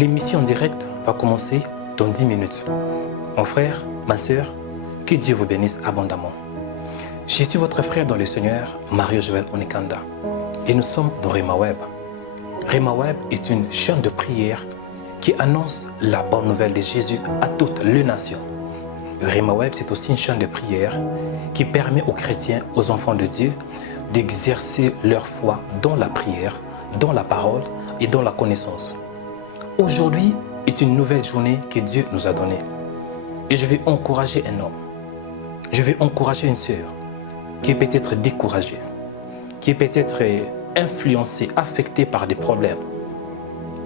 L'émission en direct va commencer dans 10 minutes. Mon frère, ma sœur, que Dieu vous bénisse abondamment. Je suis votre frère dans le Seigneur, Mario Joël Onikanda. Et nous sommes dans Rhema Web. Rhema Web est une chaîne de prière qui annonce la bonne nouvelle de Jésus à toutes les nations. Rhema Web, c'est aussi une chaîne de prière qui permet aux chrétiens, aux enfants de Dieu, d'exercer leur foi dans la prière, dans la parole et dans la connaissance. Aujourd'hui est une nouvelle journée que Dieu nous a donnée. Et je vais encourager un homme. Je vais encourager une sœur qui est peut-être découragée, qui est peut-être influencée, affectée par des problèmes.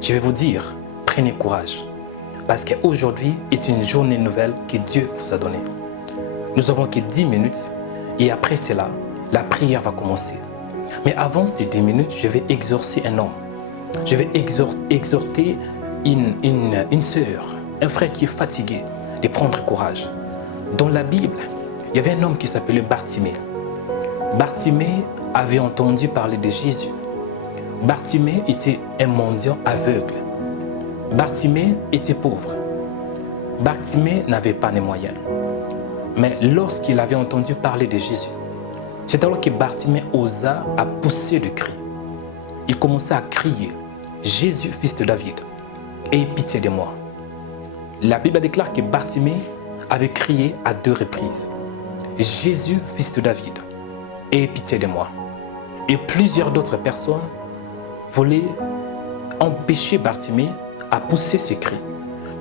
Je vais vous dire, prenez courage. Parce qu'aujourd'hui est une journée nouvelle que Dieu vous a donnée. Nous avons que 10 minutes et après cela, la prière va commencer. Mais avant ces 10 minutes, je vais exorcer un homme. Je vais exhorter une sœur, un frère qui est fatigué, de prendre courage. Dans la Bible, il y avait un homme qui s'appelait Bartimée. Bartimée avait entendu parler de Jésus. Bartimée était un mendiant aveugle. Bartimée était pauvre. Bartimée n'avait pas les moyens. Mais lorsqu'il avait entendu parler de Jésus, c'est alors que Bartimée osa à pousser le cri. Il commença à crier, « Jésus, fils de David, aie pitié de moi ». La Bible déclare que Bartimée avait crié à 2 reprises, « Jésus, fils de David, aie pitié de moi ». Et plusieurs d'autres personnes voulaient empêcher Bartimée à pousser ce cri.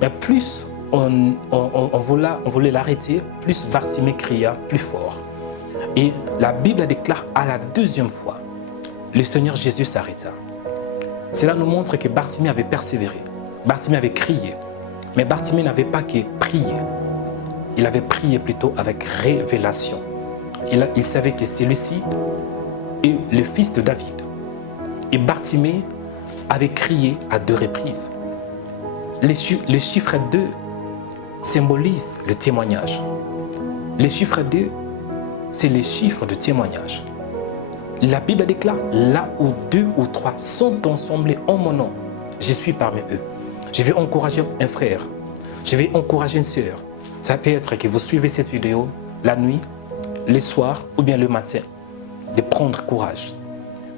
Mais plus on voulait l'arrêter, plus Bartimée cria plus fort. Et la Bible déclare à la 2e fois, le Seigneur Jésus s'arrêta. Cela nous montre que Bartimée avait persévéré. Bartimée avait crié. Mais Bartimée n'avait pas que prier. Il avait prié plutôt avec révélation. Il savait que celui-ci est le fils de David. Et Bartimée avait crié à 2 reprises. Le chiffre 2 symbolise le témoignage. Le chiffre 2, c'est les chiffres de témoignage. La Bible déclare, là où 2 ou 3 sont ensemble en mon nom, je suis parmi eux. Je vais encourager un frère, je vais encourager une sœur. Ça peut être que vous suivez cette vidéo la nuit, le soir ou bien le matin, de prendre courage.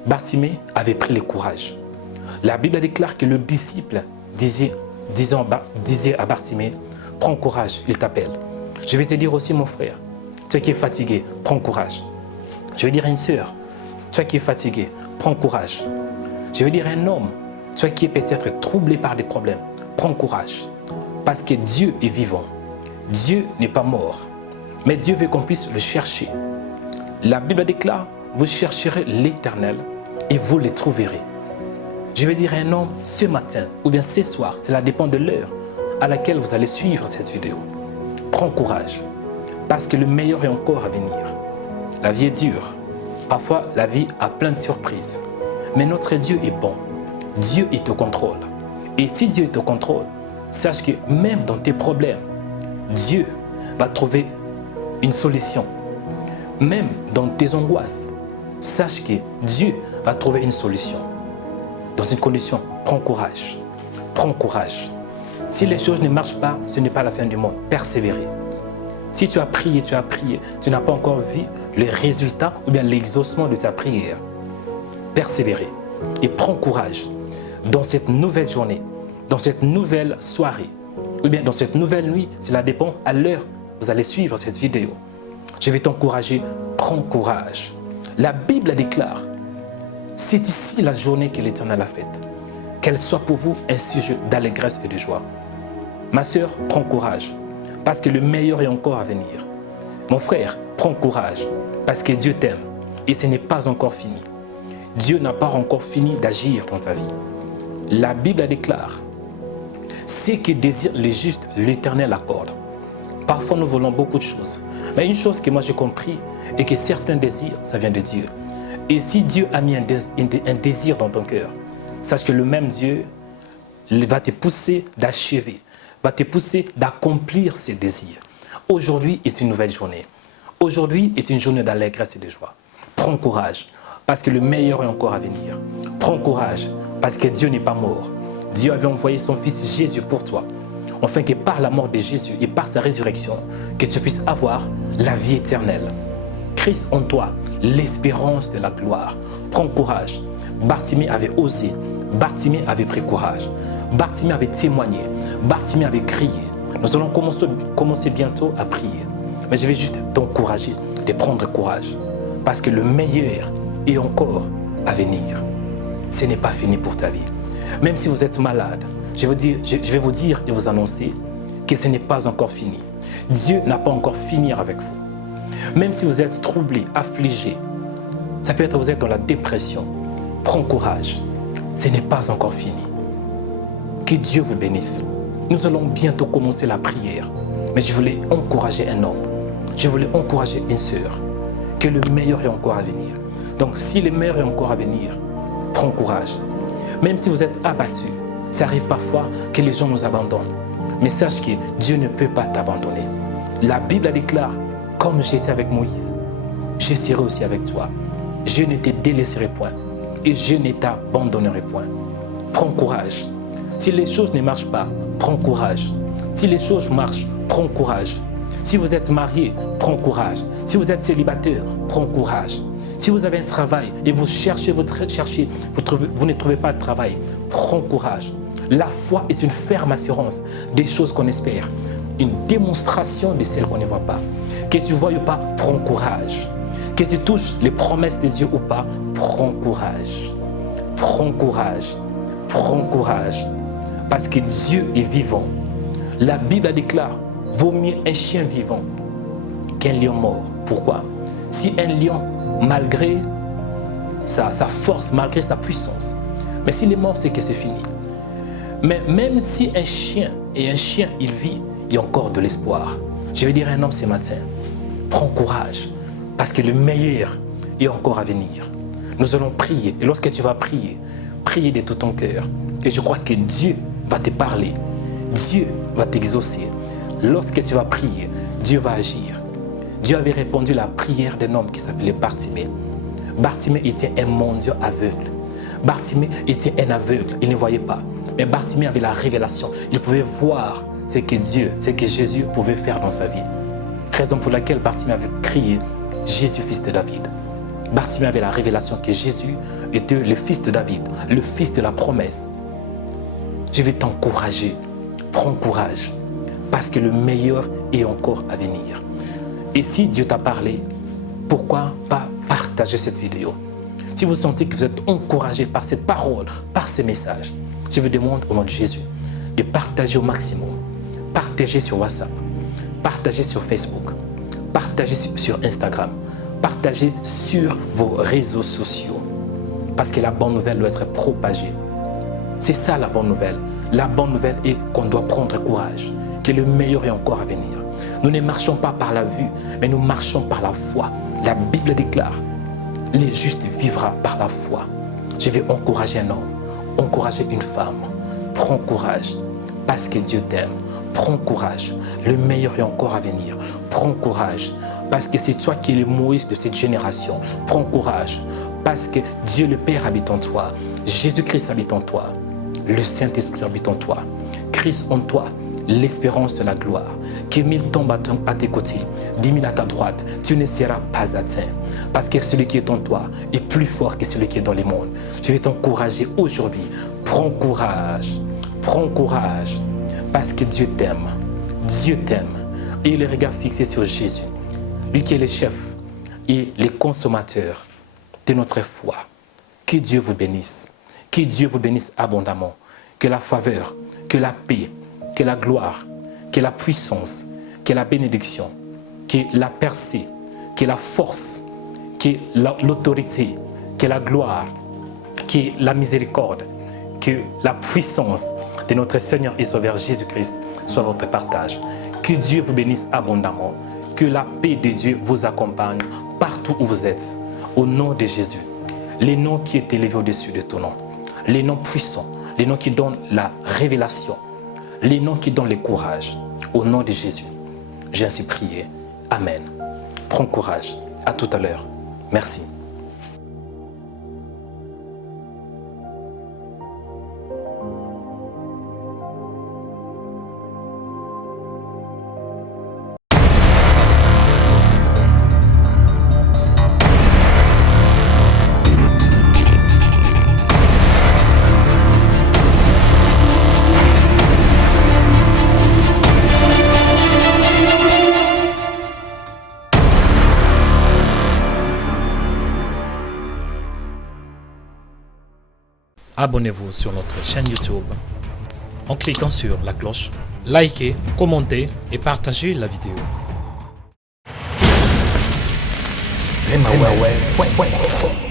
Bartimée avait pris le courage. La Bible déclare que le disciple disait à Bartimée, prends courage, il t'appelle. Je vais te dire aussi, mon frère, toi qui es fatigué, prends courage. Je vais dire à une sœur, toi qui es fatigué, prends courage. Je vais dire à un homme, toi qui es peut-être troublé par des problèmes, prends courage. Parce que Dieu est vivant. Dieu n'est pas mort. Mais Dieu veut qu'on puisse le chercher. La Bible déclare, vous chercherez l'Éternel et vous le trouverez. Je vais dire à un homme ce matin ou bien ce soir, cela dépend de l'heure à laquelle vous allez suivre cette vidéo. Prends courage, parce que le meilleur est encore à venir. La vie est dure, parfois la vie a plein de surprises, mais notre Dieu est bon. Dieu est au contrôle. Et si Dieu est au contrôle, sache que même dans tes problèmes, Dieu va trouver une solution. Même dans tes angoisses, sache que Dieu va trouver une solution. Dans une condition, prends courage. Prends courage. Si les choses ne marchent pas, ce n'est pas la fin du monde. Persévérer. Si tu as prié, tu n'as pas encore vu les résultats ou bien l'exaucement de ta prière. Persévérer. Et prends courage. Dans cette nouvelle journée, dans cette nouvelle soirée, ou bien dans cette nouvelle nuit, cela dépend à l'heure où vous allez suivre cette vidéo. Je vais t'encourager, prends courage. La Bible déclare, c'est ici la journée que l'Éternel a faite. Qu'elle soit pour vous un sujet d'allégresse et de joie. Ma sœur, prends courage, parce que le meilleur est encore à venir. Mon frère, prends courage, parce que Dieu t'aime et ce n'est pas encore fini. Dieu n'a pas encore fini d'agir dans ta vie. La Bible déclare, ce que désire le juste, l'Éternel accorde. Parfois, nous voulons beaucoup de choses. Mais une chose que moi j'ai compris est que certains désirs, ça vient de Dieu. Et si Dieu a mis un désir dans ton cœur, sache que le même Dieu va te pousser d'achever, va te pousser d'accomplir ses désirs. Aujourd'hui est une nouvelle journée. Aujourd'hui est une journée d'allégresse et de joie. Prends courage, parce que le meilleur est encore à venir. Prends courage, parce que Dieu n'est pas mort. Dieu avait envoyé son Fils Jésus pour toi, afin que par la mort de Jésus et par sa résurrection, que tu puisses avoir la vie éternelle. Christ en toi, l'espérance de la gloire. Prends courage. Bartimée avait osé, Bartimée avait pris courage, Bartimée avait témoigné, Bartimée avait crié. Nous allons commencer bientôt à prier. Mais je vais juste t'encourager de prendre courage, parce que le meilleur est encore à venir. Ce n'est pas fini pour ta vie. Même si vous êtes malade, je vais vous dire et vous annoncer que ce n'est pas encore fini. Dieu n'a pas encore fini avec vous. Même si vous êtes troublé, affligé, ça peut être que vous êtes dans la dépression, prends courage. Ce n'est pas encore fini. Que Dieu vous bénisse. Nous allons bientôt commencer la prière. Mais je voulais encourager un homme. Je voulais encourager une sœur. Que le meilleur est encore à venir. Donc si le meilleur est encore à venir, prends courage. Même si vous êtes abattu, ça arrive parfois que les gens nous abandonnent. Mais sache que Dieu ne peut pas t'abandonner. La Bible déclare, comme j'étais avec Moïse, je serai aussi avec toi. Je ne te délaisserai point et je ne t'abandonnerai point. Prends courage. Si les choses ne marchent pas, prends courage. Si les choses marchent, prends courage. Si vous êtes marié, prends courage. Si vous êtes célibataire, prends courage. Si vous avez un travail et vous cherchez, vous ne trouvez pas de travail, prends courage. La foi est une ferme assurance des choses qu'on espère, une démonstration de celles qu'on ne voit pas. Que tu vois ou pas, prends courage. Que tu touches les promesses de Dieu ou pas, prends courage. Prends courage. Prends courage. Parce que Dieu est vivant. La Bible déclare, vaut mieux un chien vivant qu'un lion mort. Pourquoi? Si un lion, malgré sa force, malgré sa puissance, mais s'il est mort, c'est que c'est fini. Mais même si un chien il vit, il y a encore de l'espoir. Je vais dire à un homme ce matin, prends courage, parce que le meilleur est encore à venir. Nous allons prier, et lorsque tu vas prier, prier de tout ton cœur. Et je crois que Dieu va te parler, Dieu va t'exaucer. Lorsque tu vas prier, Dieu va agir. Dieu avait répondu à la prière d'un homme qui s'appelait Bartimée. Bartimée était un mendiant aveugle. Bartimée était un aveugle, il ne voyait pas. Mais Bartimée avait la révélation. Il pouvait voir ce que Jésus pouvait faire dans sa vie. Raison pour laquelle Bartimée avait crié « Jésus, fils de David ». Bartimée avait la révélation que Jésus était le fils de David, le fils de la promesse. Je vais t'encourager. Prends courage, parce que le meilleur est encore à venir. Et si Dieu t'a parlé, pourquoi pas partager cette vidéo? Si vous sentez que vous êtes encouragé par cette parole, par ces messages, je vous demande au nom de Jésus de partager au maximum. Partagez sur WhatsApp, partagez sur Facebook, partagez sur Instagram, partagez sur vos réseaux sociaux. Parce que la bonne nouvelle doit être propagée. C'est ça la bonne nouvelle. La bonne nouvelle est qu'on doit prendre courage, que le meilleur est encore à venir. Nous ne marchons pas par la vue, mais nous marchons par la foi. La Bible déclare, les justes vivra par la foi. Je vais encourager un homme, encourager une femme. Prends courage, parce que Dieu t'aime. Prends courage, le meilleur est encore à venir. Prends courage, parce que c'est toi qui es le Moïse de cette génération. Prends courage, parce que Dieu le Père habite en toi. Jésus-Christ habite en toi. Le Saint-Esprit habite en toi. Christ en toi, l'espérance de la gloire. Que 1000 tombent à tes côtés, 10 000 à ta droite, tu ne seras pas atteint. Parce que celui qui est en toi est plus fort que celui qui est dans les mondes. Je vais t'encourager aujourd'hui. Prends courage. Prends courage. Parce que Dieu t'aime. Dieu t'aime. Et le regard fixé sur Jésus. Lui qui est le chef et le consommateur de notre foi. Que Dieu vous bénisse. Que Dieu vous bénisse abondamment. Que la faveur, que la paix, que la gloire, que la puissance, que la bénédiction, que la percée, que la force, que l'autorité, que la gloire, que la miséricorde, que la puissance de notre Seigneur et Sauveur Jésus-Christ soit votre partage. Que Dieu vous bénisse abondamment. Que la paix de Dieu vous accompagne partout où vous êtes. Au nom de Jésus, les noms qui est élevé au-dessus de ton nom, les noms puissants, les noms qui donnent la révélation, les noms qui donnent le courage. Au nom de Jésus, j'ai ainsi prié. Amen. Prends courage. À tout à l'heure. Merci. abonnez-vous sur notre chaîne YouTube en cliquant sur la cloche. Likez, commentez et partagez la vidéo. Rimaweb.info